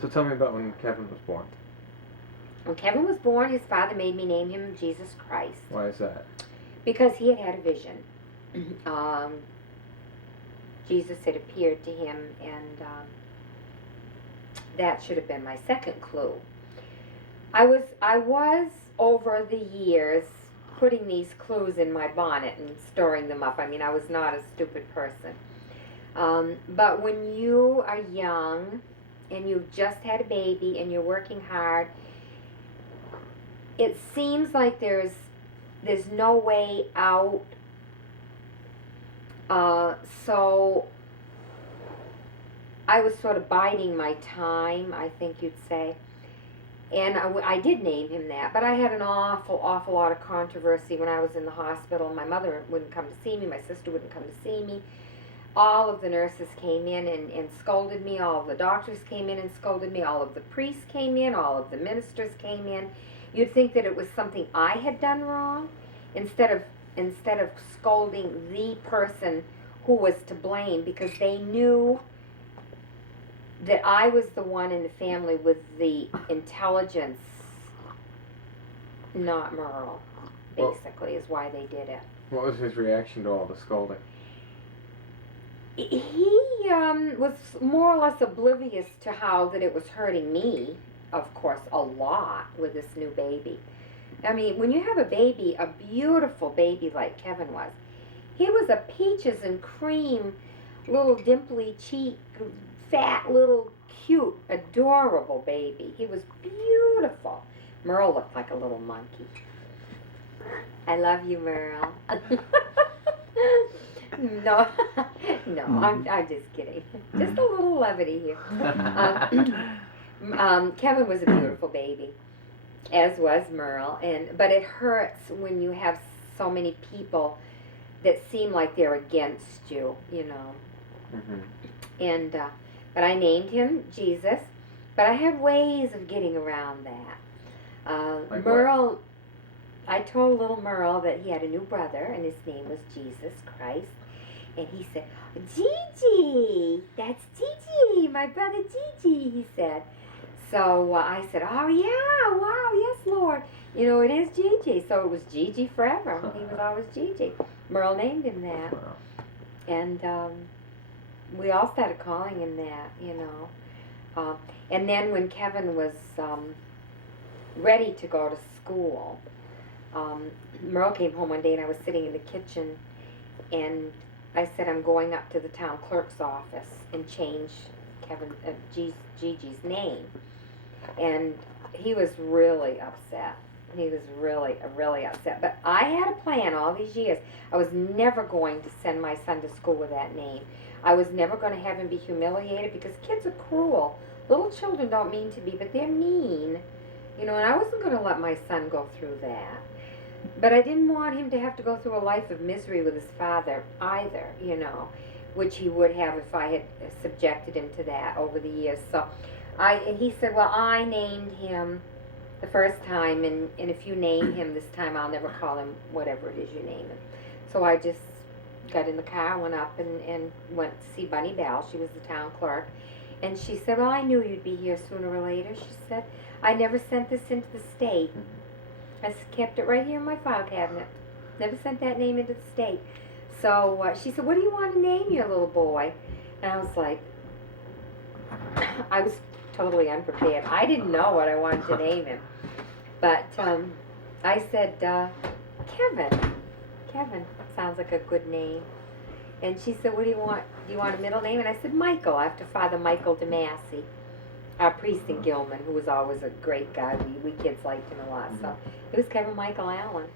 So tell me about when Kevin was born. When Kevin was born, his father made me name him Jesus Christ. Why is that? Because he had a vision. Jesus had appeared to him, and that should have been my second clue. I was over the years putting these clues in my bonnet and storing them up. I mean, I was not a stupid person. But when you are young and you've just had a baby and you're working hard, it seems like there's no way out. So I was sort of biding my time, I think you'd say. And I did name him that, but I had an awful lot of controversy when I was in the hospital. My mother wouldn't come to see me, my sister wouldn't come to see me. All of the nurses came in and scolded me, all of the doctors came in and scolded me, all of the priests came in, all of the ministers came in. You'd think that it was something I had done wrong, instead of scolding the person who was to blame, because they knew that I was the one in the family with the intelligence, not Merle, basically, is why they did it. What was his reaction to all the scolding? He was more or less oblivious to how that it was hurting me, of course, a lot with this new baby. I mean, when you have a baby, a beautiful baby like Kevin was, he was a peaches and cream, little dimply cheek, fat, little, cute, adorable baby. He was beautiful. Merle looked like a little monkey. I love you, Merle. No, I'm just kidding. Just a little levity here. Kevin was a beautiful baby, as was Merle, but it hurts when you have so many people that seem like they're against you, you know. And but I named him Jesus, but I had ways of getting around that. Like Merle, what? I told little Merle that he had a new brother, and his name was Jesus Christ. And he said, Jeje, that's Jeje, my brother Jeje, he said. So I said, oh yeah, wow, yes, Lord. You know, it is Jeje. So it was Jeje forever. He was always Jeje. Merle named him that. And we all started calling him that, you know. And then when Kevin was ready to go to school, Merle came home one day and I was sitting in the kitchen and I said, I'm going up to the town clerk's office and change Gigi's name. And he was really upset. He was really upset. But I had a plan all these years. I was never going to send my son to school with that name. I was never going to have him be humiliated, because kids are cruel. Little children don't mean to be, but they're mean. You know, and I wasn't going to let my son go through that. But I didn't want him to have to go through a life of misery with his father either, you know, which he would have if I had subjected him to that over the years. So he said, well, I named him the first time, and if you name him this time, I'll never call him whatever it is you name him. So I just got in the car, went up and went to see Bunny Bell. She was the town clerk. And she said, well, I knew you'd be here sooner or later. She said, I never sent this into the state. I kept it right here in my file cabinet. Never sent that name into the state. So she said, what do you want to name your little boy? And I was like, I was totally unprepared. I didn't know what I wanted to name him. But I said, Kevin. Kevin sounds like a good name. And she said, what do you want? Do you want a middle name? And I said, Michael, after Father Michael DeMassey, our priest in Gilman, who was always a great guy. We kids liked him a lot. So it was Kevin Michael Allin.